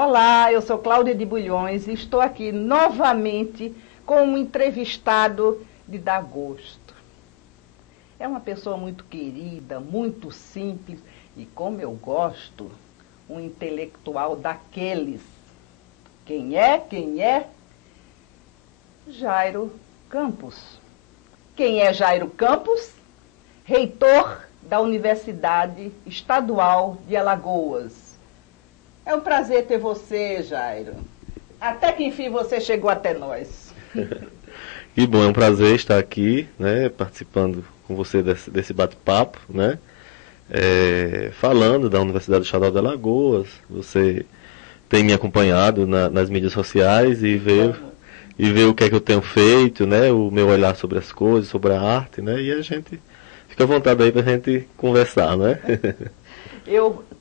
Olá, eu sou Cláudia de Bulhões e estou aqui novamente com um entrevistado de dar gosto. É uma pessoa muito querida, muito simples e, como eu gosto, um intelectual daqueles. Quem é? Jairo Campos. Quem é Jairo Campos? Reitor da Universidade Estadual de Alagoas. É um prazer ter você, Jairo. Até que enfim você chegou até nós. Que bom, é um prazer estar aqui, né, participando com você desse bate-papo, né, falando da Universidade Estadual de Alagoas. Você tem me acompanhado nas mídias sociais e ver o que é que eu tenho feito, né, o meu olhar sobre as coisas, sobre a arte, né, e a gente fica à vontade aí para a gente conversar, né?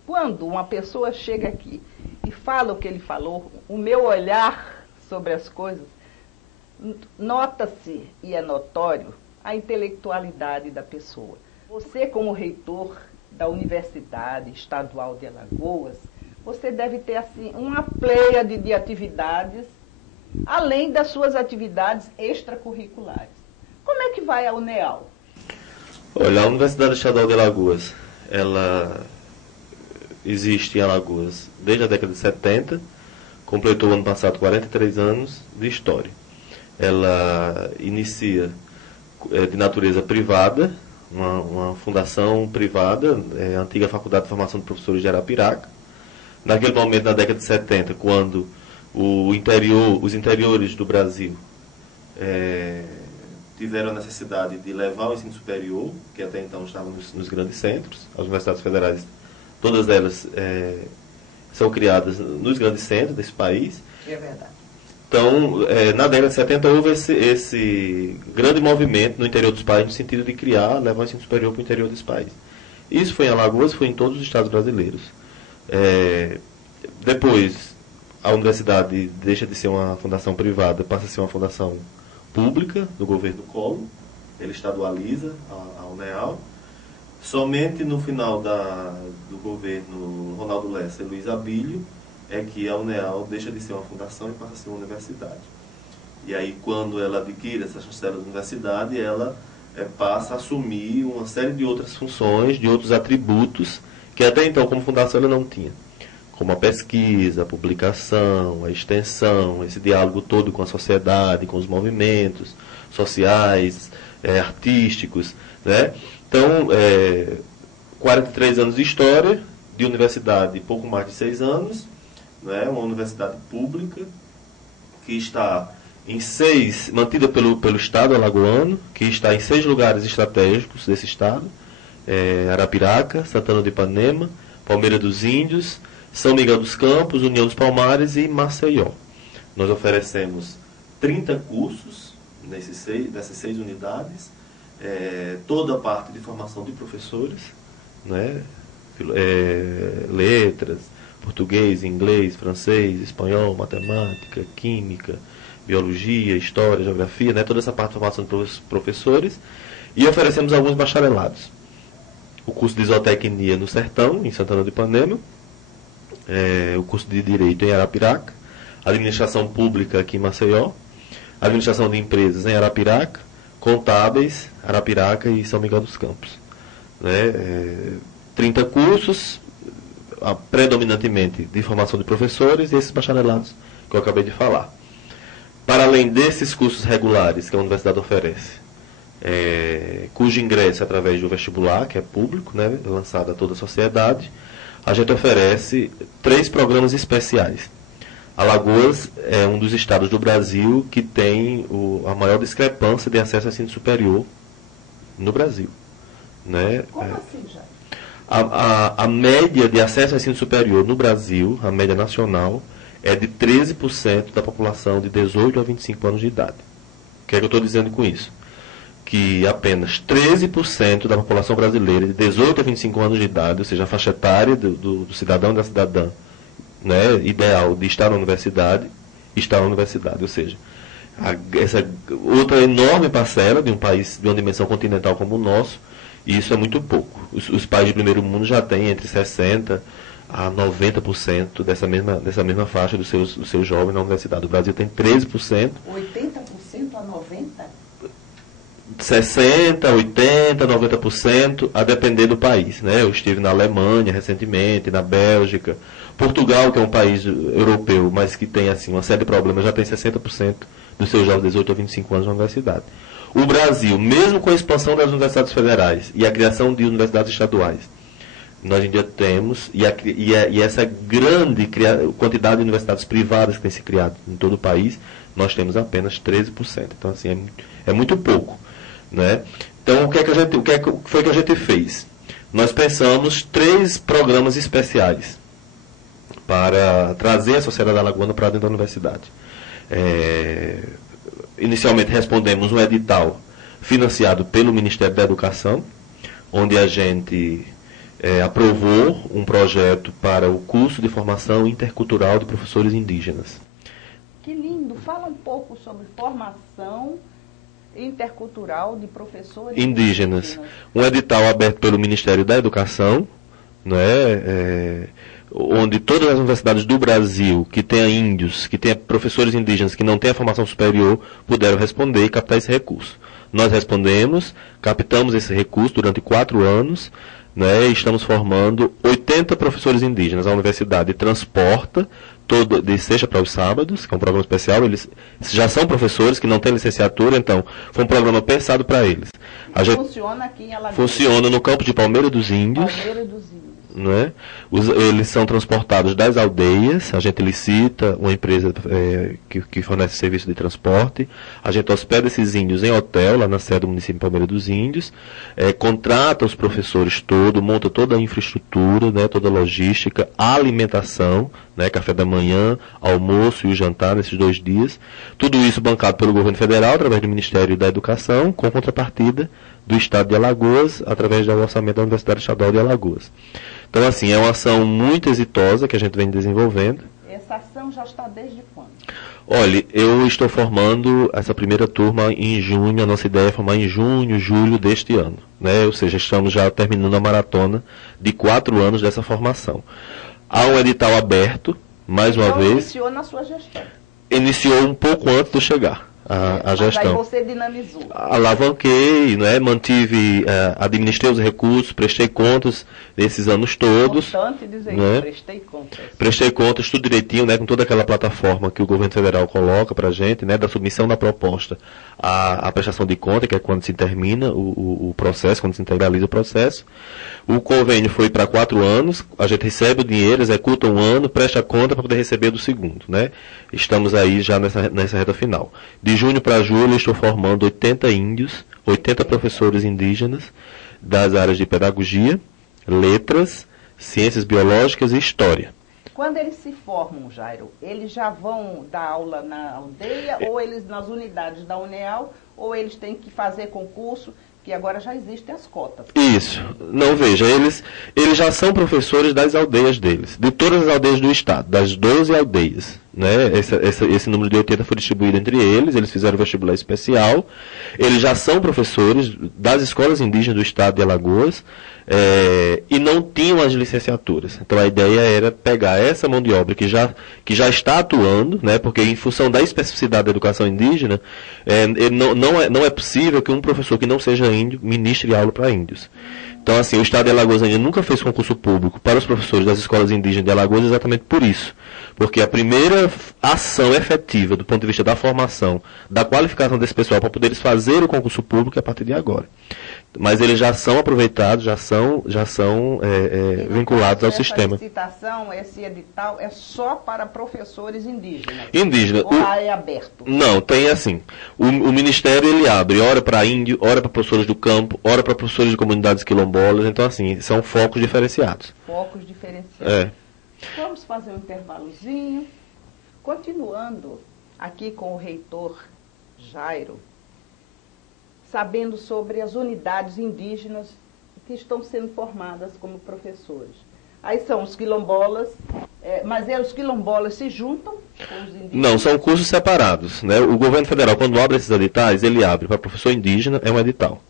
Quando uma pessoa chega aqui e fala o que ele falou, o meu olhar sobre as coisas, nota-se, e é notório, a intelectualidade da pessoa. Você, como reitor da Universidade Estadual de Alagoas, você deve ter assim uma pleiade de atividades, além das suas atividades extracurriculares. Como é que vai a UNEAL? Olha, a Universidade Estadual de Alagoas, ela existe em Alagoas desde a década de 70, completou ano passado 43 anos de história. Ela inicia de natureza privada, uma fundação privada, a antiga Faculdade de Formação de Professores de Arapiraca. Naquele momento, na década de 70, quando os interiores do Brasil tiveram a necessidade de levar o ensino superior, que até então estavam nos grandes centros, as universidades federais, todas elas são criadas nos grandes centros desse país. É verdade. Então, na década de 70 houve esse grande movimento no interior dos países, no sentido de levar o ensino superior para o interior desse país. Isso foi em Alagoas, foi em todos os estados brasileiros. Depois, a universidade deixa de ser uma fundação privada, passa a ser uma fundação pública do governo Collor, ele estadualiza a UNEAL. Somente no final do governo Ronaldo Lessa e Luiz Abílio é que a UNEAL deixa de ser uma fundação e passa a ser uma universidade. E aí, quando ela adquire essa chancela da universidade, ela passa a assumir uma série de outras funções, de outros atributos, que até então, como fundação, ela não tinha. Como a pesquisa, a publicação, a extensão, esse diálogo todo com a sociedade, com os movimentos sociais, artísticos, né? Então, 43 anos de história, de universidade, pouco mais de 6 anos, né? Uma universidade pública que está mantida pelo Estado alagoano, que está em 6 lugares estratégicos desse Estado, Arapiraca, Santana do Ipanema, Palmeira dos Índios, São Miguel dos Campos, União dos Palmares e Maceió. Nós oferecemos 30 cursos nessas 6 unidades, toda a parte de formação de professores, né? Letras, português, inglês, francês, espanhol, matemática, química, biologia, história, geografia, né? Toda essa parte de formação de professores. E oferecemos alguns bacharelados. O curso de zootecnia no Sertão, em Santana do Ipanema, o curso de Direito em Arapiraca, Administração Pública aqui em Maceió, Administração de Empresas em Arapiraca, Contábeis, Arapiraca e São Miguel dos Campos. 30 cursos, predominantemente de formação de professores, e esses bacharelados que eu acabei de falar. Para além desses cursos regulares que a universidade oferece, cujo ingresso é através do vestibular, que é público, né, lançado a toda a sociedade, a gente oferece 3 programas especiais. Alagoas é um dos estados do Brasil que tem a maior discrepância de acesso ao ensino superior no Brasil. Né? Como assim, já? A média de acesso ao ensino superior no Brasil, a média nacional, é de 13% da população de 18 a 25 anos de idade. O que é que eu estou dizendo com isso? Que apenas 13% da população brasileira de 18 a 25 anos de idade, ou seja, a faixa etária do cidadão e da cidadã, né, ideal de estar na universidade, está na universidade. Ou seja, essa outra enorme parcela de um país de uma dimensão continental como o nosso, e isso é muito pouco. Os países do primeiro mundo já têm entre 60% a 90% dessa mesma faixa dos seus jovens na universidade. O Brasil tem 13%. 80% a 90%? 60%, 80%, 90%, a depender do país, né? Eu estive na Alemanha recentemente, na Bélgica. Portugal, que é um país europeu, mas que tem assim, uma série de problemas, já tem 60% dos seus jovens de 18 a 25 anos na universidade. O Brasil, mesmo com a expansão das universidades federais e a criação de universidades estaduais, nós ainda temos, e essa grande quantidade de universidades privadas que tem se criado em todo o país, nós temos apenas 13%. Então, assim, é muito pouco. Né? Então, o que foi que a gente fez? Nós pensamos 3 programas especiais para trazer a sociedade alagoana para dentro da universidade. Inicialmente respondemos um edital financiado pelo Ministério da Educação, onde a gente aprovou um projeto para o curso de formação intercultural de professores indígenas. Que lindo! Fala um pouco sobre formação intercultural de professores indígenas. Um edital aberto pelo Ministério da Educação, né, onde todas as universidades do Brasil que tenham índios, que tenham professores indígenas que não têm a formação superior, puderam responder e captar esse recurso. Nós respondemos, captamos esse recurso durante 4 anos, né, e estamos formando 80 professores indígenas. A universidade transporta de sexta para os sábados, que é um programa especial. Eles já são professores que não têm licenciatura, então foi um programa pensado para eles. Funciona aqui em Alagoas? Funciona no campo de Palmeira dos Índios. Palmeira dos Índios. Né? Eles são transportados das aldeias, a gente licita uma empresa que fornece serviço de transporte, a gente hospeda esses índios em hotel, lá na sede do município de Palmeira dos Índios, contrata os professores todos, monta toda a infraestrutura, né, toda a logística, a alimentação, né, café da manhã, almoço e o jantar nesses 2 dias, tudo isso bancado pelo governo federal, através do Ministério da Educação, com contrapartida do Estado de Alagoas, através do orçamento da Universidade Estadual de Alagoas. Então, assim, é uma ação muito exitosa que a gente vem desenvolvendo. Essa ação já está desde quando? Olha, eu estou formando essa primeira turma em junho, a nossa ideia é formar em junho, julho deste ano, né? Ou seja, estamos já terminando a maratona de 4 anos dessa formação. Há um edital aberto, mais uma vez. Iniciou na sua gestão? Iniciou um pouco antes de eu chegar. A gestão. Mas aí você dinamizou. Alavanquei, né? Mantive, administrei os recursos, prestei contas nesses anos todos. Importante dizer né? isso, prestei contas. Prestei contas, tudo direitinho, né? Com toda aquela plataforma que o governo federal coloca para a gente, né? Da submissão da proposta à prestação de conta, que é quando se termina o processo, quando se integraliza o processo. O convênio foi para 4 anos, a gente recebe o dinheiro, executa 1 ano, presta conta para poder receber do segundo, né? Estamos aí já nessa reta final. De junho para julho, eu estou formando 80 índios, 80 professores indígenas das áreas de pedagogia, letras, ciências biológicas e história. Quando eles se formam, Jairo, eles já vão dar aula na aldeia, ou eles nas unidades da UNEAL, ou eles têm que fazer concurso, que agora já existem as cotas. Isso. Não, veja, eles já são professores das aldeias deles, de todas as aldeias do estado, das 12 aldeias. Né? Esse número de 80 foi distribuído entre eles fizeram vestibular especial, eles já são professores das escolas indígenas do estado de Alagoas, e não tinham as licenciaturas. Então a ideia era pegar essa mão de obra que já está atuando, né? Porque em função da especificidade da educação indígena, não é possível que um professor que não seja índio ministre aula para índios. Então, assim, o Estado de Alagoas ainda nunca fez concurso público para os professores das escolas indígenas de Alagoas exatamente por isso. Porque a primeira ação efetiva do ponto de vista da formação, da qualificação desse pessoal para poder eles fazer o concurso público é a partir de agora. Mas eles já são aproveitados, já são vinculados ao sistema. Essa licitação, esse edital, é só para professores indígenas? Indígena. Ou é aberto? Não, tem assim. O Ministério, ele abre hora para índio, hora para professores do campo, hora para professores de comunidades quilombolas. Então, assim, são focos diferenciados. Focos diferenciados. Vamos fazer um intervalozinho. Continuando aqui com o reitor Jairo, sabendo sobre as unidades indígenas que estão sendo formadas como professores. Aí são os quilombolas, mas os quilombolas se juntam com os indígenas? Não, são cursos separados. Né? O governo federal, quando abre esses editais, ele abre para professor indígena, é um edital.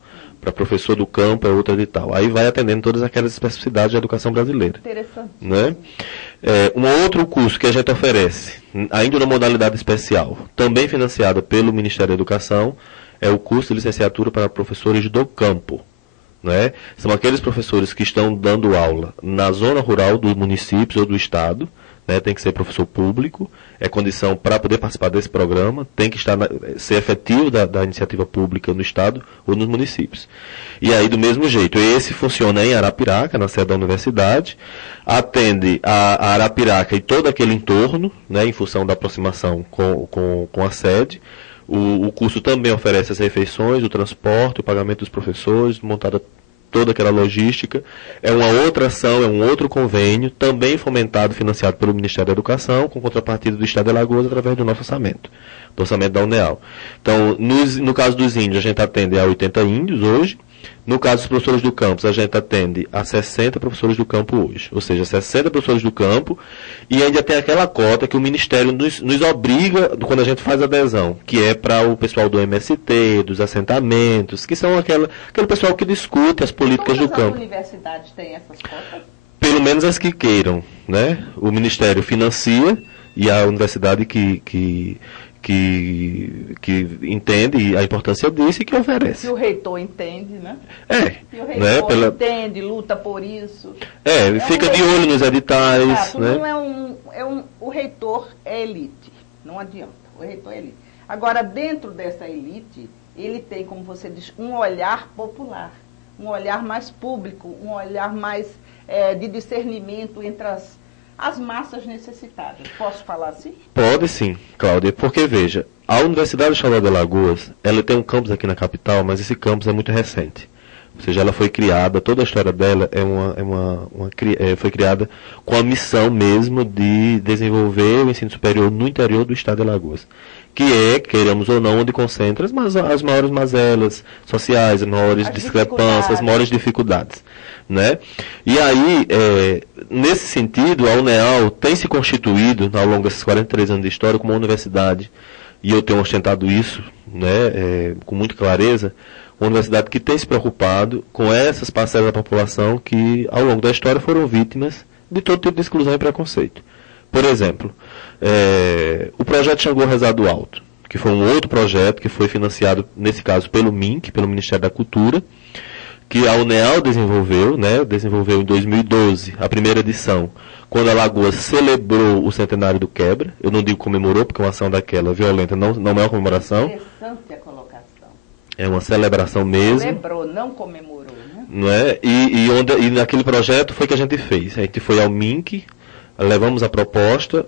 para professor do campo é outro edital. Aí vai atendendo todas aquelas especificidades da educação brasileira. Interessante. Né? Um outro curso que a gente oferece, ainda na modalidade especial, também financiada pelo Ministério da Educação, é o curso de licenciatura para professores do campo. Né? São aqueles professores que estão dando aula na zona rural dos municípios ou do estado, né? Tem que ser professor público, é condição para poder participar desse programa, tem que ser efetivo da iniciativa pública no estado ou nos municípios. E aí, do mesmo jeito, esse funciona em Arapiraca, na sede da universidade, atende a Arapiraca e todo aquele entorno, né? Em função da aproximação com a sede. O curso também oferece as refeições, o transporte, o pagamento dos professores, montada toda aquela logística. É uma outra ação, é um outro convênio, também fomentado, financiado pelo Ministério da Educação, com contrapartida do Estado de Alagoas, através do nosso orçamento, do orçamento da UNEAL. Então, no caso dos índios, a gente atende a 80 índios hoje. No caso dos professores do campus, a gente atende a 60 professores do campo hoje. Ou seja, 60 professores do campo, e ainda tem aquela cota que o Ministério nos obriga, quando a gente faz adesão, que é para o pessoal do MST, dos assentamentos, que são aquele pessoal que discute as políticas do campo. As universidades têm essas cotas? Pelo menos as que queiram, né? O Ministério financia e a universidade que entende a importância disso e que oferece. Se o reitor entende, né? Se o reitor entende, luta por isso. Fica de olho nos editais. Exato, né? Não o reitor é elite, não adianta, o reitor é elite. Agora, dentro dessa elite, ele tem, como você diz, um olhar popular, um olhar mais público, um olhar mais de discernimento entre as massas necessitadas. Posso falar assim? Pode sim, Cláudia, porque veja, a Universidade Estadual de Alagoas, ela tem um campus aqui na capital, mas esse campus é muito recente. Ou seja, ela foi criada, toda a história dela foi criada com a missão mesmo de desenvolver o ensino superior no interior do estado de Alagoas. Que é, queiramos ou não, onde concentra as maiores mazelas sociais, as maiores discrepâncias, as maiores dificuldades. Né? E aí, nesse sentido, a UNEAL tem se constituído, ao longo desses 43 anos de história, como uma universidade, e eu tenho ostentado isso, né, com muita clareza, uma universidade que tem se preocupado com essas parcelas da população que, ao longo da história, foram vítimas de todo tipo de exclusão e preconceito. Por exemplo, o projeto Xangô Rezado Alto, que foi um outro projeto que foi financiado, nesse caso, pelo MINC, pelo Ministério da Cultura, que a UNEAL desenvolveu em 2012, a primeira edição, quando a Alagoas celebrou o centenário do Quebra. Eu não digo comemorou, porque uma ação daquela violenta não é uma comemoração. Interessante a colocação. É uma celebração mesmo. Celebrou, não comemorou, né? Não é? E naquele projeto foi que a gente fez. A gente foi ao MINC, levamos a proposta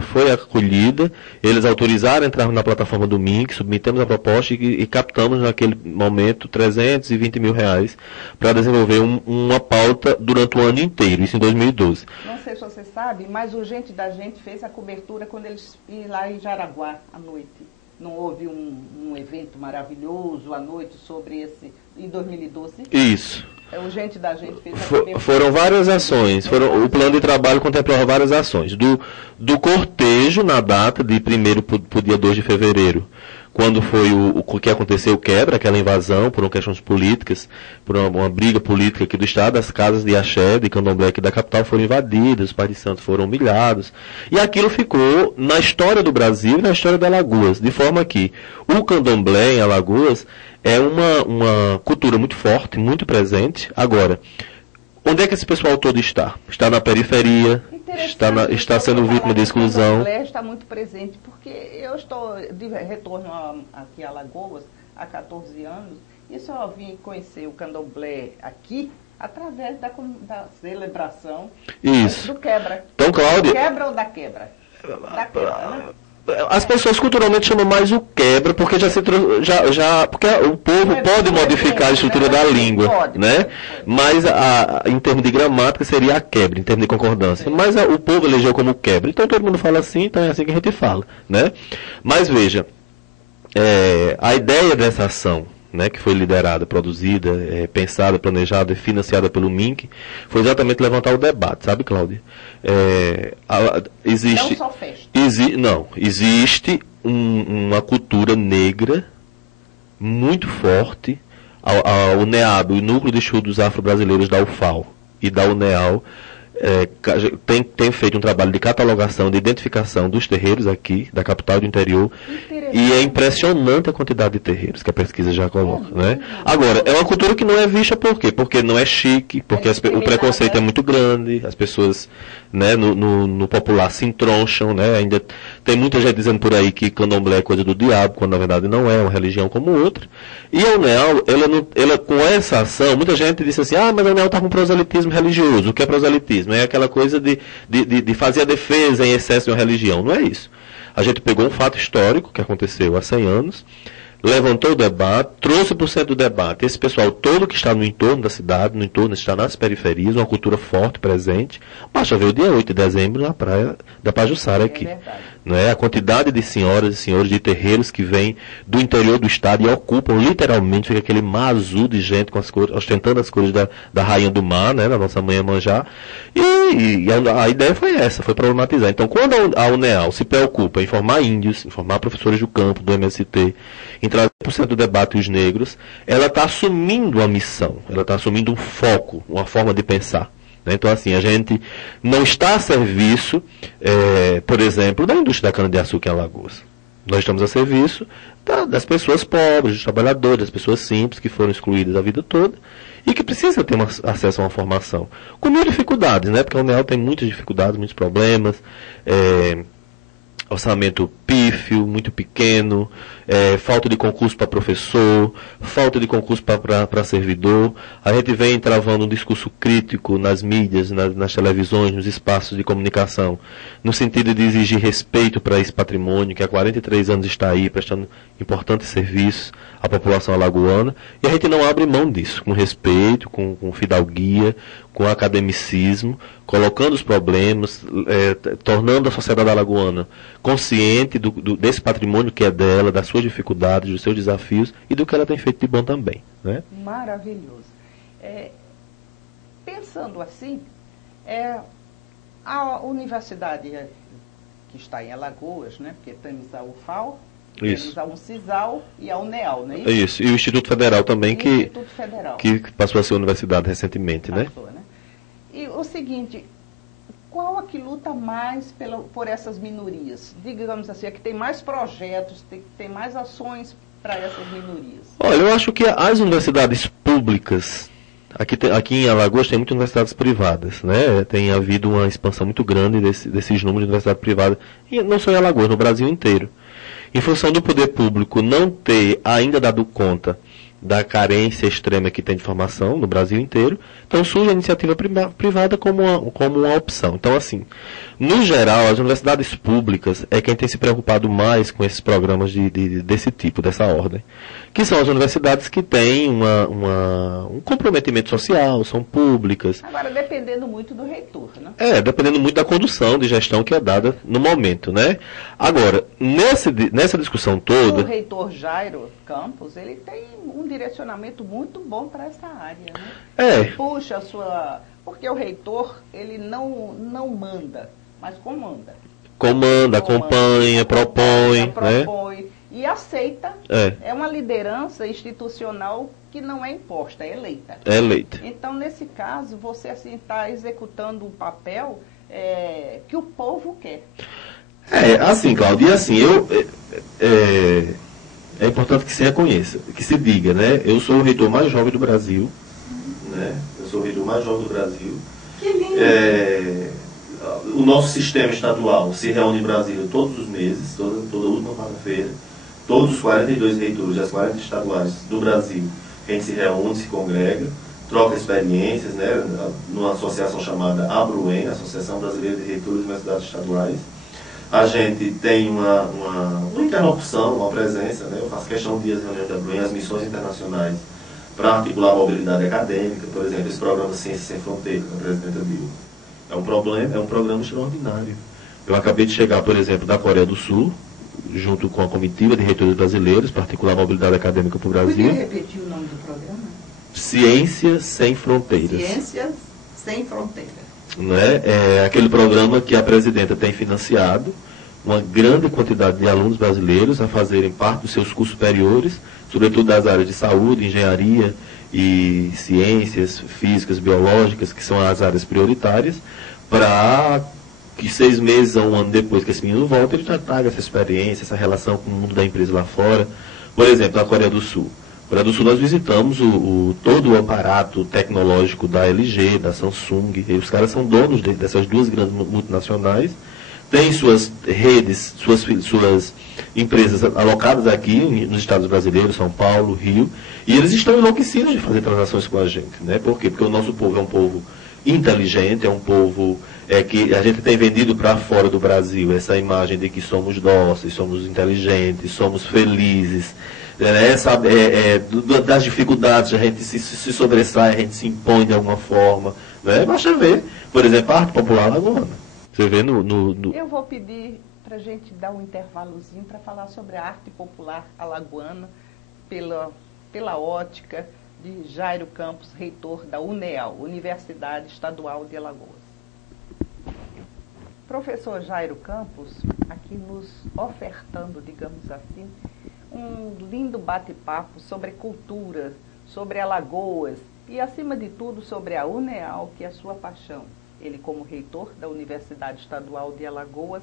foi acolhida, eles autorizaram entrar na plataforma do MINC, submetemos a proposta e captamos naquele momento 320 mil reais para desenvolver uma pauta durante o ano inteiro, isso em 2012. Não sei se você sabe, mas o Gente da Gente fez a cobertura quando eles iam lá em Jaraguá à noite. Não houve um evento maravilhoso à noite sobre esse, em 2012? Isso. O Gente da Gente fez a cobertura. Foram várias ações, o plano de trabalho contemplava várias ações. Do cortejo na data de 1º para o dia 2 de fevereiro, quando foi o que aconteceu, o Quebra, aquela invasão por questões políticas, por uma briga política aqui do Estado, as casas de axé, de candomblé aqui da capital foram invadidas, os pais de santo foram humilhados, e aquilo ficou na história do Brasil e na história de Alagoas, de forma que o candomblé em Alagoas é uma cultura muito forte, muito presente. Agora, onde é que esse pessoal todo está? Está na periferia, está sendo vítima de exclusão. O candomblé está muito presente, porque eu estou de retorno aqui a Alagoas há 14 anos, e só vim conhecer o candomblé aqui através da celebração do Quebra. Então, Cláudia... Do Quebra ou da Quebra? Da Quebra, né? As pessoas culturalmente chamam mais o Quebra, porque porque o povo pode modificar a estrutura da língua, né? Mas em termos de gramática seria a quebra, em termos de concordância. Mas o povo elegeu como Quebra. Então todo mundo fala assim, então é assim que a gente fala, né? Mas veja, a ideia dessa ação, né, que foi liderada, produzida, pensada, planejada e financiada pelo MINC, foi exatamente levantar o debate, sabe, Cláudia? Existe, não só festa. Existe uma cultura negra muito forte a UNEAB, o Núcleo de Estudos Afro-Brasileiros da UFAL e da UNEAL, tem feito um trabalho de catalogação, de identificação dos terreiros aqui, da capital do interior, e é impressionante a quantidade de terreiros que a pesquisa já coloca, né? Agora, é uma cultura que não é vista por quê? Porque não é chique, porque o preconceito é muito grande, as pessoas, né, no popular se entroncham, né? Ainda tem muita gente dizendo por aí que candomblé é coisa do diabo, quando na verdade não é, uma religião como outra. E a UNEAL, ela com essa ação, muita gente disse assim, mas a UNEAL está com proselitismo religioso. O que é proselitismo? É aquela coisa de fazer a defesa em excesso de uma religião. Não é isso. A gente pegou um fato histórico que aconteceu há 100 anos, levantou o debate, trouxe para o centro do debate esse pessoal todo que está no entorno da cidade, no entorno, está nas periferias, uma cultura forte, presente. Basta ver o dia 8 de dezembro na praia da Pajuçara aqui. Não é? A quantidade de senhoras e senhores de terreiros que vêm do interior do estado e ocupam, literalmente, fica aquele mar azul de gente com as cores, ostentando as cores da Rainha do Mar, né, da nossa mãe Iemanjá. E a ideia foi essa, foi problematizar. Então, quando a UNEAL se preocupa em formar índios, em formar professores do campo, do MST, em trazer para o centro do debate os negros, ela está assumindo uma missão, ela está assumindo um foco, uma forma de pensar. Então, assim, a gente não está a serviço, por exemplo, da indústria da cana-de-açúcar em Alagoas. Nós estamos a serviço das pessoas pobres, dos trabalhadores, das pessoas simples, que foram excluídas a vida toda e que precisam ter acesso a uma formação. Com muitas dificuldades, né? Porque a UNEAL tem muitas dificuldades, muitos problemas, orçamento pífio, muito pequeno, falta de concurso para professor, falta de concurso para servidor. A gente vem travando um discurso crítico nas mídias, nas televisões, nos espaços de comunicação, no sentido de exigir respeito para esse patrimônio que há 43 anos está aí, prestando importantes serviços à população alagoana, e a gente não abre mão disso, com respeito, com fidalguia, com academicismo, colocando os problemas, tornando a sociedade alagoana consciente desse patrimônio que é dela, das suas dificuldades, dos seus desafios e do que ela tem feito de bom também. Né? Maravilhoso. Pensando assim, a universidade que está em Alagoas, né, porque temos a UFAL, temos a UNCISAL e a UNEAL, não é isso? Isso, e o Instituto Federal também, que passou a ser universidade recentemente, passou, né? E o seguinte, qual a que luta mais por essas minorias? Digamos assim, a que tem mais projetos, tem mais ações para essas minorias? Olha, eu acho que as universidades públicas, aqui em Alagoas tem muitas universidades privadas, né? Tem havido uma expansão muito grande desses números de universidades privadas, e não só em Alagoas, no Brasil inteiro. Em função do poder público não ter ainda dado conta da carência extrema que tem de formação no Brasil inteiro, então surge a iniciativa privada como uma opção. Então, assim, no geral, as universidades públicas é quem tem se preocupado mais com esses programas desse tipo, dessa ordem, que são as universidades que têm um comprometimento social, são públicas. Agora, dependendo muito do reitor, né? Dependendo muito da condução de gestão que é dada no momento, né? Agora, nessa discussão toda... O reitor Jairo Campos, ele tem um direcionamento muito bom para essa área, né? Ele puxa a sua... Porque o reitor, ele não manda, mas comanda. Comanda, acompanha, propõe, né? E aceita. É uma liderança institucional que não é imposta, é eleita. É eleita. Então, nesse caso, você assim está executando um papel que o povo quer. Assim, Cláudia, e assim, é importante que se reconheça, que se diga, né? Eu sou o reitor mais jovem do Brasil, né? Eu sou o reitor mais jovem do Brasil. Que lindo! O nosso sistema estadual se reúne em Brasília todos os meses, toda última quarta-feira. Todos os 42 reitores das 40 estaduais do Brasil, a gente se reúne, se congrega, troca experiências, né, numa associação chamada ABRUEN, Associação Brasileira de Reitores de Universidades Estaduais. A gente tem uma interlocução, uma presença, né, eu faço questão de ir às reuniões da ABRUEN, as missões internacionais, para articular a mobilidade acadêmica, por exemplo, esse programa Ciências Sem Fronteiras, que a presidenta viu. É um programa extraordinário. Eu acabei de chegar, por exemplo, da Coreia do Sul, junto com a comitiva de reitores brasileiros, para articular a mobilidade acadêmica para o Brasil. Podia repetir o nome do programa? Ciências Sem Fronteiras. Ciências Sem Fronteiras. Né? É aquele programa que a presidenta tem financiado uma grande quantidade de alunos brasileiros a fazerem parte dos seus cursos superiores, sobretudo das áreas de saúde, engenharia e ciências físicas, biológicas, que são as áreas prioritárias, para que 6 meses a 1 ano depois que esse menino volta, ele já traga essa experiência, essa relação com o mundo da empresa lá fora. Por exemplo, na Coreia do Sul. Na Coreia do Sul nós visitamos todo o aparato tecnológico da LG, da Samsung, e os caras são donos dessas duas grandes multinacionais, têm suas redes, suas empresas alocadas aqui nos estados brasileiros, São Paulo, Rio, e eles estão enlouquecidos de fazer transações com a gente. Né? Por quê? Porque o nosso povo é um povo inteligente, é um povo que a gente tem vendido para fora do Brasil essa imagem de que somos dóceis, somos inteligentes, somos felizes, das dificuldades a gente se sobressai, a gente se impõe de alguma forma. Né? Basta ver, por exemplo, a arte popular alagoana. Você vê Eu vou pedir para a gente dar um intervalozinho para falar sobre a arte popular alagoana pela ótica de Jairo Campos, reitor da UNEAL, Universidade Estadual de Alagoas. Professor Jairo Campos, aqui nos ofertando, digamos assim, um lindo bate-papo sobre cultura, sobre Alagoas e, acima de tudo, sobre a UNEAL, que é a sua paixão. Ele, como reitor da Universidade Estadual de Alagoas,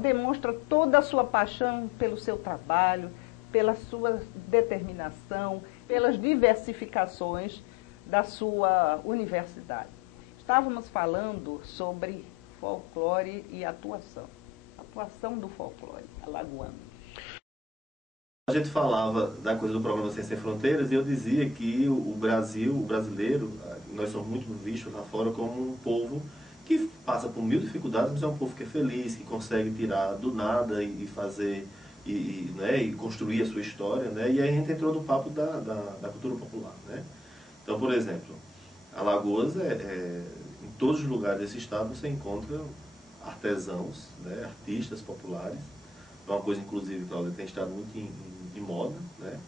demonstra toda a sua paixão pelo seu trabalho, pela sua determinação, pelas diversificações da sua universidade. Estávamos falando sobre folclore e atuação do folclore alagoano. A gente falava da coisa do programa Ciência Sem Fronteiras e eu dizia que o brasileiro, nós somos muito vistos lá fora como um povo que passa por mil dificuldades, mas é um povo que é feliz, que consegue tirar do nada e fazer e construir a sua história, né? E aí a gente entrou no papo da cultura popular, né? Então, por exemplo, Alagoas em todos os lugares desse estado você encontra artesãos, né? Artistas populares. É uma coisa, inclusive, Cláudia, tem estado muito em moda, né?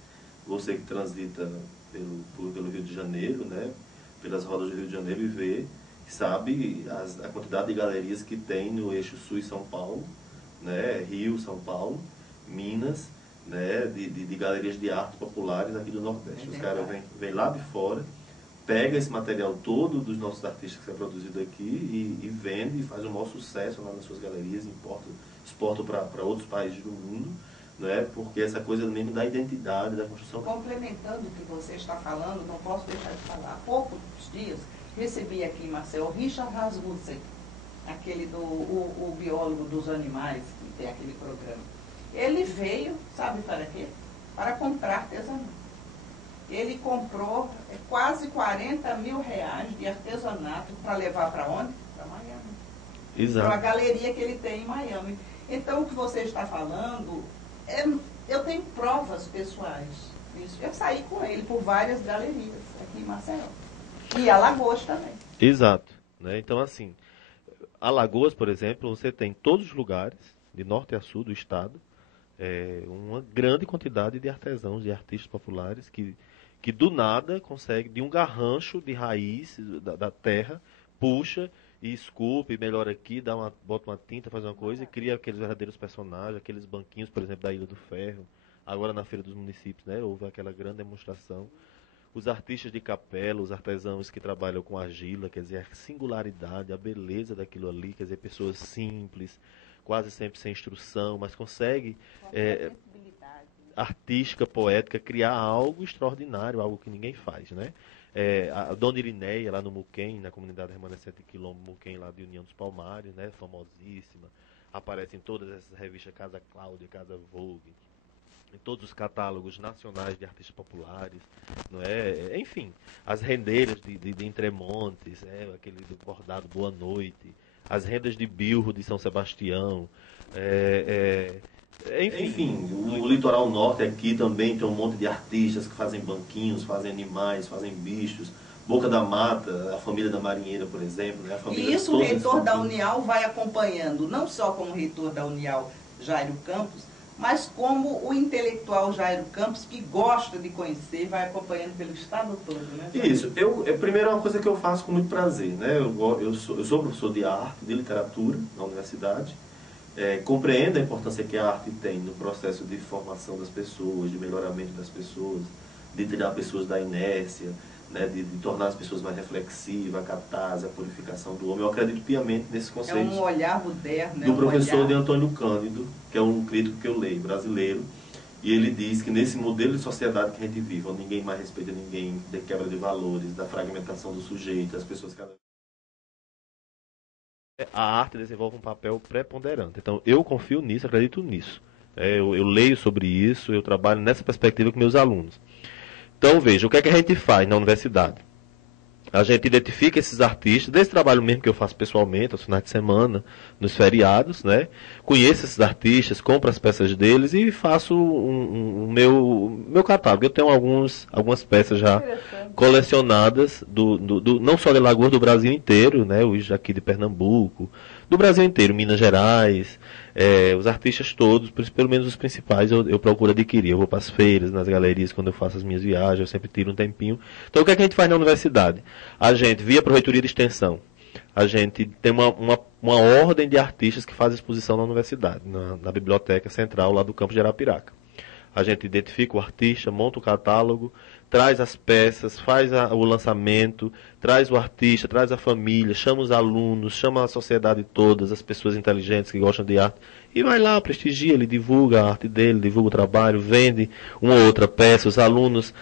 Você que transita pelo Rio de Janeiro, né? Pelas rodas do Rio de Janeiro e vê, sabe a quantidade de galerias que tem no eixo Sul e São Paulo, né? Rio, São Paulo, Minas, né? De galerias de arte populares aqui do Nordeste. Os caras vêm lá de fora, pega esse material todo dos nossos artistas que é produzido aqui e vende e faz um maior sucesso lá nas suas galerias, exporta para outros países do mundo, né? Porque essa coisa mesmo da identidade, da construção. Complementando o que você está falando, não posso deixar de falar. Há poucos dias recebi aqui em Maceió o Richard Rasmussen, aquele o biólogo dos animais, que tem aquele programa. Ele veio, sabe para quê? Para comprar artesanato. Ele comprou quase 40 mil reais de artesanato para levar para onde? Para Miami. Exato. Para a galeria que ele tem em Miami. Então, o que você está falando, eu tenho provas pessoais disso. Eu saí com ele por várias galerias aqui em Maceió. E Alagoas também. Exato. Né? Então, assim, Alagoas, por exemplo, você tem todos os lugares, de norte a sul do estado, uma grande quantidade de artesãos e artistas populares que do nada consegue, de um garrancho de raiz da terra, puxa e esculpe, melhora aqui, bota uma tinta, faz uma coisa e cria aqueles verdadeiros personagens, aqueles banquinhos, por exemplo, da Ilha do Ferro. Agora na Feira dos Municípios, né, houve aquela grande demonstração. Os artistas de capela, os artesãos que trabalham com argila, quer dizer, a singularidade, a beleza daquilo ali, quer dizer, pessoas simples, quase sempre sem instrução, mas consegue artística, poética, criar algo extraordinário, algo que ninguém faz, né? A Dona Irineia, lá no Muquem, na comunidade remanescente Quilombo Muquem, lá de União dos Palmares, né? Famosíssima, aparece em todas essas revistas, Casa Cláudia, Casa Vogue, em todos os catálogos nacionais de artistas populares, não é? Enfim, as rendeiras de Entremontes, aquele do bordado Boa Noite, as rendas de Bilro de São Sebastião, enfim, o litoral norte aqui também tem um monte de artistas que fazem banquinhos, fazem animais, fazem bichos. Boca da Mata, a família da Marinheira, por exemplo. Né? E isso o reitor da Unial vai acompanhando, não só como reitor da Unial, Jairo Campos, mas como o intelectual Jairo Campos, que gosta de conhecer, vai acompanhando pelo estado todo, né? Isso. Primeiro é uma coisa que eu faço com muito prazer, né? Eu sou professor de arte, de literatura na universidade, compreenda a importância que a arte tem no processo de formação das pessoas, de melhoramento das pessoas, de tirar pessoas da inércia, né, de tornar as pessoas mais reflexivas, a catarse, a purificação do homem. Eu acredito piamente nesse conceito. É um olhar moderno. Do professor de Antônio Cândido, que é um crítico que eu leio, brasileiro, e ele diz que nesse modelo de sociedade que a gente vive, onde ninguém mais respeita ninguém, da quebra de valores, da fragmentação do sujeito, as pessoas cada a arte desenvolve um papel preponderante. Então, eu confio nisso, acredito nisso. Eu leio sobre isso, eu trabalho nessa perspectiva com meus alunos. Então, veja, o que é que a gente faz na universidade? A gente identifica esses artistas, desse trabalho mesmo que eu faço pessoalmente, aos finais de semana, nos feriados, né? Conheço esses artistas, compro as peças deles e faço o meu catálogo. Eu tenho algumas peças já colecionadas, não só de Alagoas, do Brasil inteiro, né? Os aqui de Pernambuco, do Brasil inteiro, Minas Gerais, os artistas todos, pelo menos os principais, eu procuro adquirir. Eu vou para as feiras, nas galerias, quando eu faço as minhas viagens, eu sempre tiro um tempinho. Então, o que é que a gente faz na universidade? A gente, via Proreitoria de Extensão, a gente tem uma ordem de artistas que faz exposição na universidade, na Biblioteca Central, lá do campus de Arapiraca. A gente identifica o artista, monta o catálogo, traz as peças, faz o lançamento, traz o artista, traz a família, chama os alunos, chama a sociedade toda, as pessoas inteligentes que gostam de arte, e vai lá, prestigia, ele divulga a arte dele, divulga o trabalho, vende uma ou outra peça, os alunos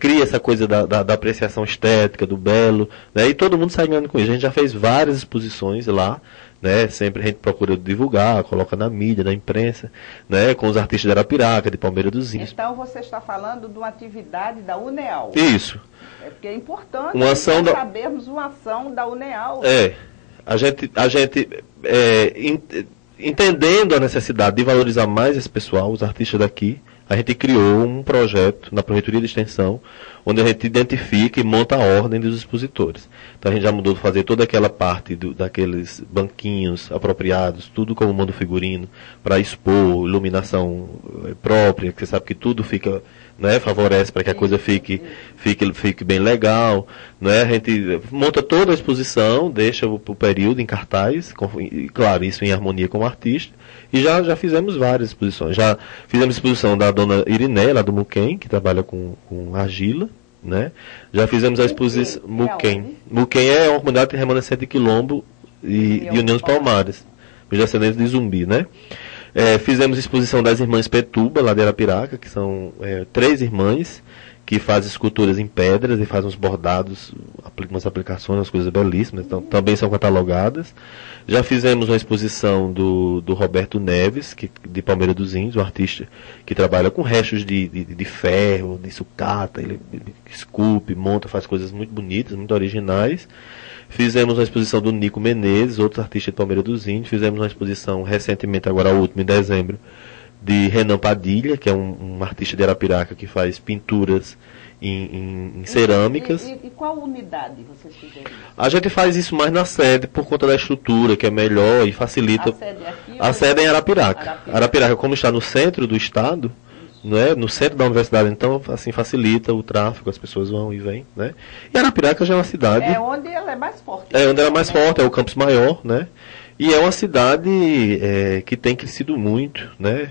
cria essa coisa da apreciação estética, do belo, né, e todo mundo sai ganhando com isso. A gente já fez várias exposições lá, né, sempre a gente procura divulgar, coloca na mídia, na imprensa, né, com os artistas de Arapiraca, de Palmeira dos Índios. Então você está falando de uma atividade da UNEAL. Isso. Porque é importante sabermos uma ação da UNEAL. A gente entendendo a necessidade de valorizar mais esse pessoal, os artistas daqui, a gente criou um projeto na Proreitoria de Extensão, onde a gente identifica e monta a ordem dos expositores. Então a gente já mudou de fazer toda aquela parte daqueles banquinhos apropriados, tudo como manda o figurino, para expor, iluminação própria, que você sabe que tudo fica, né, favorece para que a coisa fique bem legal. Né? A gente monta toda a exposição, deixa o período em cartaz, e claro, isso em harmonia com o artista. E já fizemos várias exposições. Já fizemos exposição da dona Iriné, lá do Muquem, que trabalha com argila. Né? Já fizemos a exposição Muquem. Muquem é uma comunidade remanescente de Quilombo e de União dos Palmares, os descendentes de Zumbi. Né? Fizemos exposição das irmãs Petuba, lá de Arapiraca, que são 3 irmãs que fazem esculturas em pedras e fazem uns bordados, umas aplicações, umas coisas belíssimas, então também são catalogadas. Já fizemos uma exposição do Roberto Neves, de Palmeira dos Índios, um artista que trabalha com restos de ferro, de sucata, ele esculpe, monta, faz coisas muito bonitas, muito originais. Fizemos uma exposição do Nico Menezes, outro artista de Palmeira dos Índios. Fizemos uma exposição recentemente, agora a última, em dezembro, de Renan Padilha, que é um artista de Arapiraca que faz pinturas em cerâmicas. E qual unidade vocês fizeram? A gente faz isso mais na sede, por conta da estrutura, que é melhor e facilita. A sede é em Arapiraca. Arapiraca, como está no centro do estado, né, no centro da universidade, então assim facilita o tráfego, as pessoas vão e vêm. Né? E Arapiraca já é uma cidade... É onde ela é mais forte. É onde ela é mais forte, é o campus maior, né? E é uma cidade que tem crescido muito, né?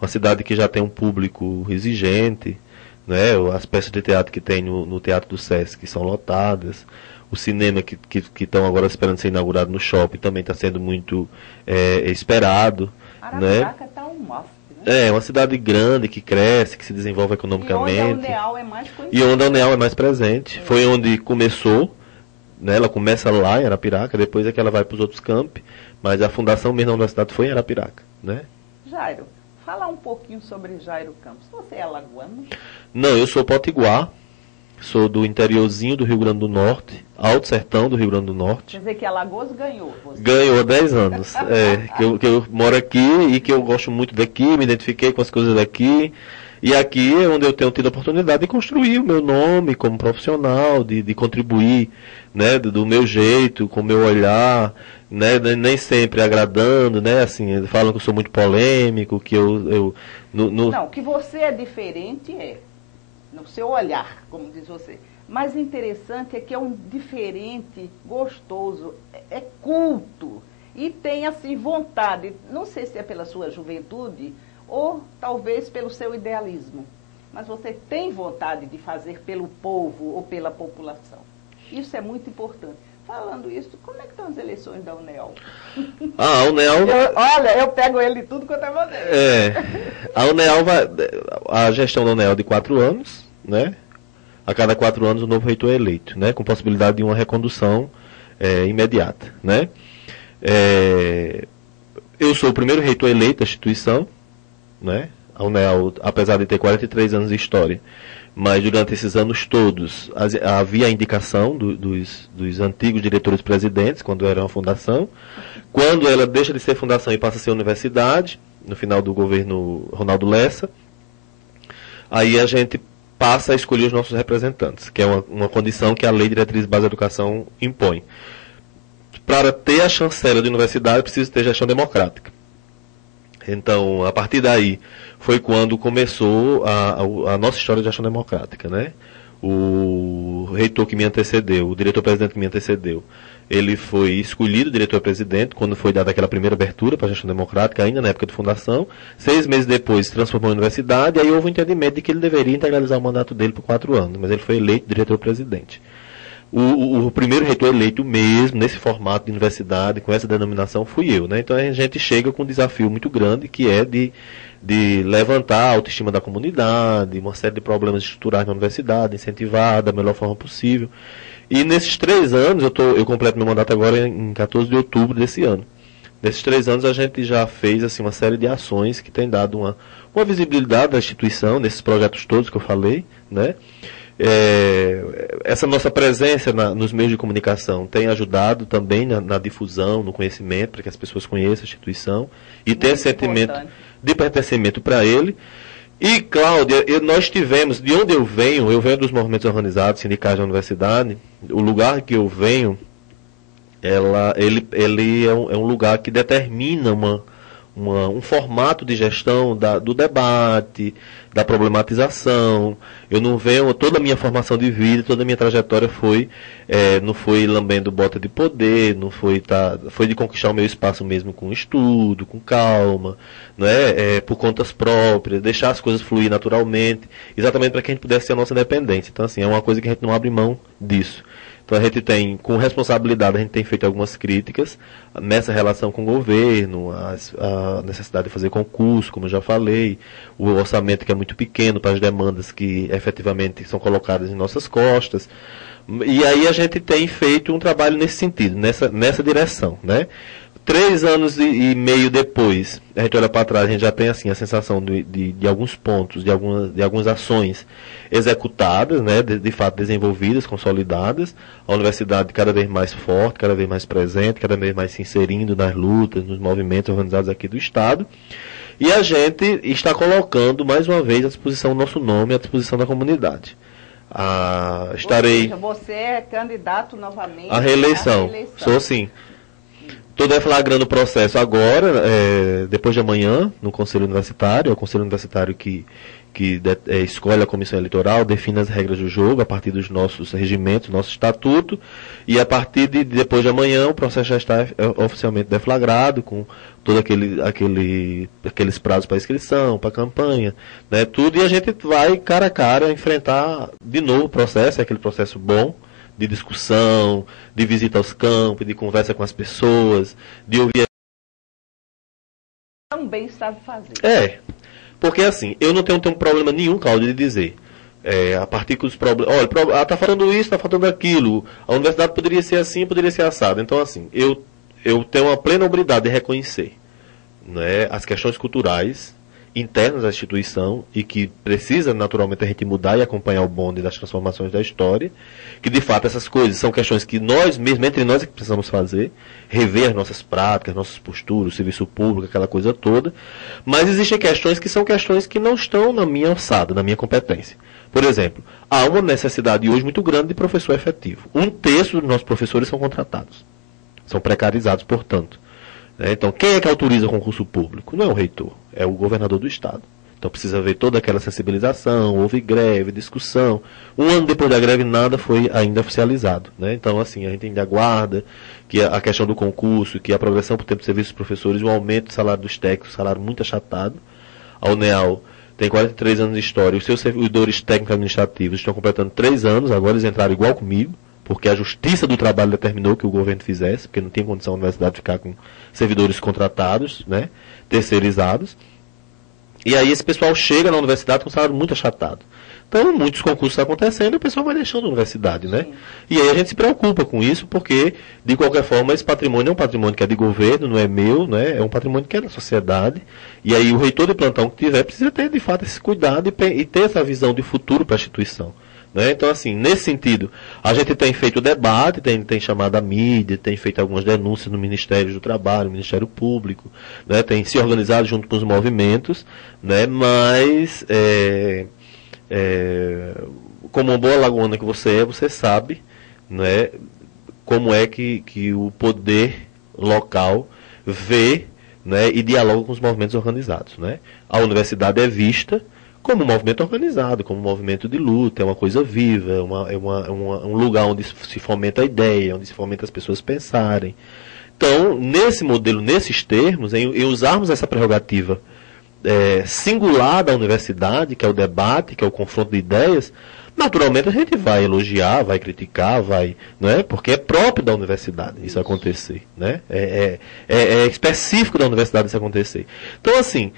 Uma cidade que já tem um público exigente, né? As peças de teatro que tem no Teatro do Sesc são lotadas. O cinema que estão agora esperando ser inaugurado no shopping também está sendo muito esperado. Arapiraca está um mostre, né? É uma cidade grande, que cresce, que se desenvolve economicamente. E onde a UNEAL é mais conhecida. E onde a UNEAL é mais presente. Foi onde começou, né? Ela começa lá em Arapiraca, depois é que ela vai para os outros campi, mas a fundação mesmo da universidade foi em Arapiraca. Né? Jairo, fala um pouquinho sobre Jairo Campos. Você é alagoano? Não, eu sou potiguar, sou do interiorzinho do Rio Grande do Norte, Alto Sertão do Rio Grande do Norte. Quer dizer que Alagoas ganhou. Ganhou há 10 anos. Que eu moro aqui e que eu gosto muito daqui, me identifiquei com as coisas daqui. E aqui é onde eu tenho tido a oportunidade de construir o meu nome como profissional, de contribuir, né, do meu jeito, com o meu olhar, né, nem sempre agradando, né, assim, falam que eu sou muito polêmico, que Não, que você é diferente no seu olhar, como diz você. Mas interessante é que é um diferente gostoso, é culto, e tem, assim, vontade, não sei se é pela sua juventude ou talvez pelo seu idealismo, mas você tem vontade de fazer pelo povo ou pela população. Isso é muito importante. Falando isso, como é que estão as eleições da UNEL? A UNEL... Olha, eu pego ele de tudo quanto é maneira. A UNEL a gestão da UNEL é de 4 anos, né? A cada 4 anos o novo reitor é eleito, né? Com possibilidade de uma recondução imediata, né? Eu sou o primeiro reitor eleito da instituição, né? A UNEL, apesar de ter 43 anos de história, mas durante esses anos todos havia a indicação dos antigos diretores-presidentes, quando era uma fundação. Quando ela deixa de ser fundação e passa a ser universidade, no final do governo Ronaldo Lessa, aí a gente passa a escolher os nossos representantes, que é uma condição que a Lei de Diretrizes Básicas da Educação impõe. Para ter a chancela de universidade, precisa ter gestão democrática. Então, a partir daí, foi quando começou a nossa história de gestão democrática, né? O reitor que me antecedeu, o diretor-presidente que me antecedeu, ele foi escolhido diretor-presidente quando foi dada aquela primeira abertura para a gestão democrática, ainda na época de fundação. 6 meses depois se transformou em universidade, e aí houve um entendimento de que ele deveria integralizar o mandato dele por 4 anos, mas ele foi eleito diretor-presidente. O primeiro reitor eleito mesmo, nesse formato de universidade, com essa denominação, fui eu, né? Então a gente chega com um desafio muito grande, que é de levantar a autoestima da comunidade, uma série de problemas estruturais na universidade, incentivar da melhor forma possível. E nesses 3 anos, eu completo meu mandato agora em 14 de outubro desse ano. Nesses 3 anos a gente já fez assim, uma série de ações que tem dado uma visibilidade da instituição, nesses projetos todos que eu falei, né? Essa nossa presença nos meios de comunicação tem ajudado também na difusão, no conhecimento, para que as pessoas conheçam a instituição e tenham esse sentimento de pertencimento para ele. E, Cláudia, nós tivemos, de onde eu venho dos movimentos organizados, sindicais da universidade, o lugar que eu venho, ele é um lugar que determina um formato de gestão do debate, da problematização. Eu não venho, toda a minha formação de vida, toda a minha trajetória não foi lambendo bota de poder, não foi de conquistar o meu espaço mesmo com estudo, com calma, não por contas próprias, deixar as coisas fluir naturalmente, exatamente para que a gente pudesse ter a nossa independência. Então, assim, é uma coisa que a gente não abre mão disso. Então a gente tem, com responsabilidade, a gente tem feito algumas críticas nessa relação com o governo, a necessidade de fazer concurso, como eu já falei, o orçamento que é muito pequeno para as demandas que efetivamente são colocadas em nossas costas. E aí a gente tem feito um trabalho nesse sentido, nessa direção, né? 3 anos e meio depois, a gente olha para trás, a gente já tem assim, a sensação de alguns pontos, de algumas ações executadas, né, de fato desenvolvidas, consolidadas, a universidade cada vez mais forte, cada vez mais presente, cada vez mais se inserindo nas lutas, nos movimentos organizados aqui do Estado, e a gente está colocando mais uma vez à disposição o nosso nome, à disposição da comunidade. Estarei... Ou seja, você é candidato novamente à reeleição. Sou sim. Estou deflagrando o processo agora, depois de amanhã, no Conselho Universitário. É o Conselho Universitário que escolhe a comissão eleitoral, define as regras do jogo a partir dos nossos regimentos, nosso estatuto, e a partir de depois de amanhã o processo já está oficialmente deflagrado, com todos aqueles prazos para inscrição, para campanha, né, tudo, e a gente vai cara a cara enfrentar de novo o processo, aquele processo bom, de discussão, de visita aos campos, de conversa com as pessoas, de ouvir... Também sabe fazer. Porque assim, eu não tenho problema nenhum, Cláudio, de dizer, a partir dos problemas, olha, está falando isso, está falando aquilo, a universidade poderia ser assim, poderia ser assado. Então, assim, eu tenho uma plena habilidade de reconhecer, né, as questões culturais internas da instituição e que precisa naturalmente a gente mudar e acompanhar o bonde das transformações da história, que de fato essas coisas são questões que nós mesmos, entre nós é que precisamos fazer, rever as nossas práticas, nossas posturas, o serviço público, aquela coisa toda, mas existem questões que são questões que não estão na minha alçada, na minha competência. Por exemplo, há uma necessidade hoje muito grande de professor efetivo. 1/3 dos nossos professores são contratados, são precarizados, portanto. Então, quem é que autoriza o concurso público? Não é o reitor, é o governador do Estado. Então, precisa ver toda aquela sensibilização, houve greve, discussão. 1 ano depois da greve, nada foi ainda oficializado, né? Então, assim, a gente ainda aguarda que a questão do concurso, que a progressão por tempo de serviço dos professores, o aumento do salário dos técnicos, salário muito achatado. A UNEAL tem 43 anos de história, os seus servidores técnicos administrativos estão completando 3 anos, agora eles entraram igual comigo, porque a Justiça do Trabalho determinou que o governo fizesse, porque não tem condição a universidade de ficar com servidores contratados, né, terceirizados. E aí esse pessoal chega na universidade com um salário muito achatado. Então, muitos concursos estão acontecendo e o pessoal vai deixando a universidade, né? Sim. E aí a gente se preocupa com isso, porque, de qualquer forma, esse patrimônio é um patrimônio que é de governo, não é meu, né? É um patrimônio que é da sociedade. E aí o reitor de plantão que tiver precisa ter, de fato, esse cuidado e ter essa visão de futuro para a instituição. Né? Então, assim, nesse sentido, a gente tem feito debate, tem chamado a mídia, tem feito algumas denúncias no Ministério do Trabalho, no Ministério Público, né? Tem se organizado junto com os movimentos, né? Mas... como uma boa lagoana que você sabe, né, como é que o poder local vê, né, e dialoga com os movimentos organizados. Né? A universidade é vista como um movimento organizado, como um movimento de luta, é uma coisa viva, é um lugar onde se fomenta a ideia, onde se fomenta as pessoas pensarem. Então, nesse modelo, nesses termos, em usarmos essa prerrogativa singular da universidade, que é o debate, que é o confronto de ideias, naturalmente a gente vai elogiar, vai criticar, não é? Porque é próprio da universidade isso acontecer, né? É específico da universidade isso acontecer. Então, assim,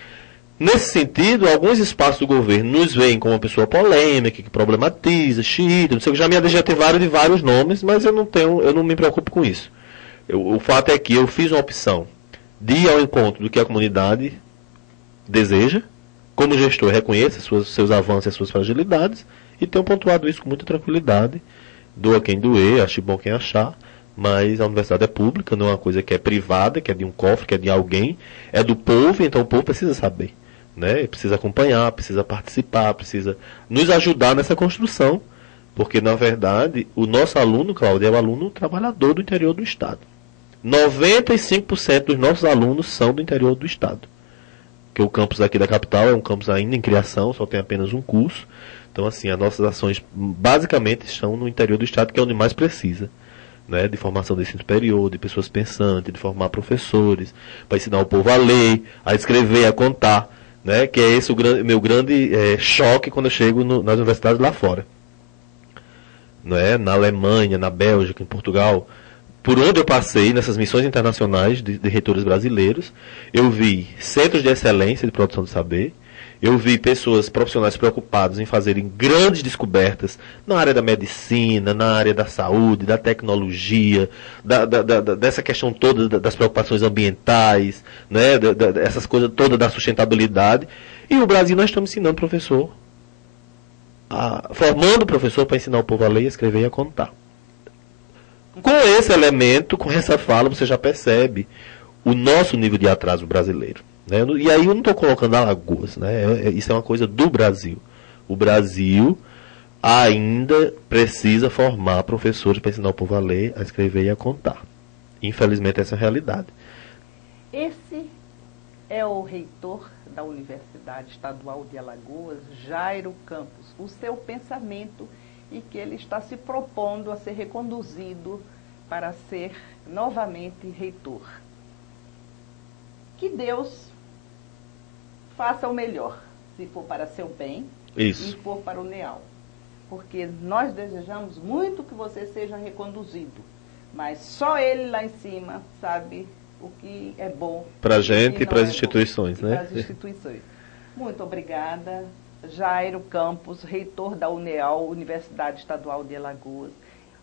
nesse sentido, alguns espaços do governo nos veem como uma pessoa polêmica, que problematiza, xiita, não sei o que, já me adjetivaram de vários nomes, mas eu não me preocupo com isso. O fato é que eu fiz uma opção de ir ao encontro do que a comunidade deseja, como gestor reconheça seus avanços e as suas fragilidades, e tenho pontuado isso com muita tranquilidade, doa quem doer, ache bom quem achar, mas a universidade é pública, não é uma coisa que é privada, que é de um cofre, que é de alguém, é do povo, então o povo precisa saber, né? Precisa acompanhar, precisa participar, precisa nos ajudar nessa construção, porque na verdade o nosso aluno, Cláudio, é o aluno trabalhador do interior do estado. 95% dos nossos alunos são do interior do estado. Que o campus aqui da capital é um campus ainda em criação, só tem apenas um curso. Então, assim, as nossas ações basicamente estão no interior do estado, que é onde mais precisa, né? De formação de ensino superior, de pessoas pensantes, de formar professores, para ensinar o povo a ler, a escrever, a contar, né? Que é esse o meu grande choque quando eu chego nas universidades lá fora. Não é? Na Alemanha, na Bélgica, em Portugal. Por onde eu passei, nessas missões internacionais de reitores brasileiros, eu vi centros de excelência de produção de saber, eu vi pessoas profissionais preocupados em fazerem grandes descobertas na área da medicina, na área da saúde, da tecnologia, dessa questão toda das preocupações ambientais, né, essas coisas todas da sustentabilidade. E o Brasil nós estamos ensinando professor, formando o professor para ensinar o povo a ler, a escrever e a contar. Com esse elemento, com essa fala, você já percebe o nosso nível de atraso brasileiro. Né? E aí eu não estou colocando Alagoas, né? Isso é uma coisa do Brasil. O Brasil ainda precisa formar professores para ensinar o povo a ler, a escrever e a contar. Infelizmente, essa é a realidade. Esse é o reitor da Universidade Estadual de Alagoas, Jairo Campos. O seu pensamento e que ele está se propondo a ser reconduzido para ser novamente reitor. Que Deus faça o melhor, se for para seu bem e for para o UNEAL. Porque nós desejamos muito que você seja reconduzido, mas só ele lá em cima sabe o que é bom para a gente e para as instituições, né? Para as instituições. Muito obrigada. Jairo Campos, reitor da UNEAL, Universidade Estadual de Alagoas.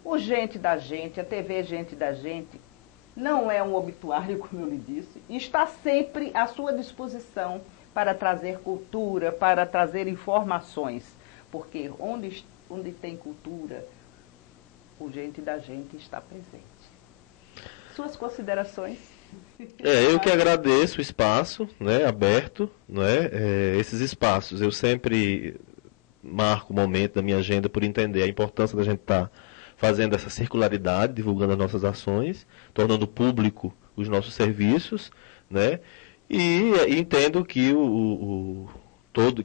O Gente da Gente, a TV Gente da Gente, não é um obituário, como eu lhe disse, e está sempre à sua disposição para trazer cultura, para trazer informações, porque onde tem cultura, o Gente da Gente está presente. Suas considerações? Eu que agradeço o espaço, né, aberto, né, esses espaços. Eu sempre marco o momento da minha agenda por entender a importância da gente estar fazendo essa circularidade, divulgando as nossas ações, tornando público os nossos serviços, né, e entendo que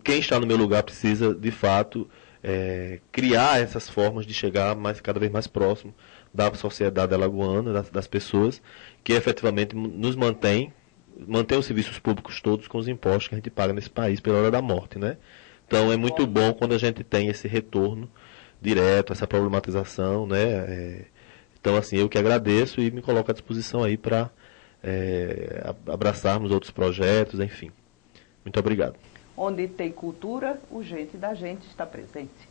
quem está no meu lugar precisa, de fato, criar essas formas de chegar cada vez mais próximo da sociedade alagoana, das pessoas, que efetivamente nos mantém os serviços públicos todos com os impostos que a gente paga nesse país pela hora da morte, né? Então é muito bom quando a gente tem esse retorno direto, essa problematização, né? Então, assim, eu que agradeço e me coloco à disposição aí para abraçarmos outros projetos, enfim. Muito obrigado. Onde tem cultura, o gente da gente está presente.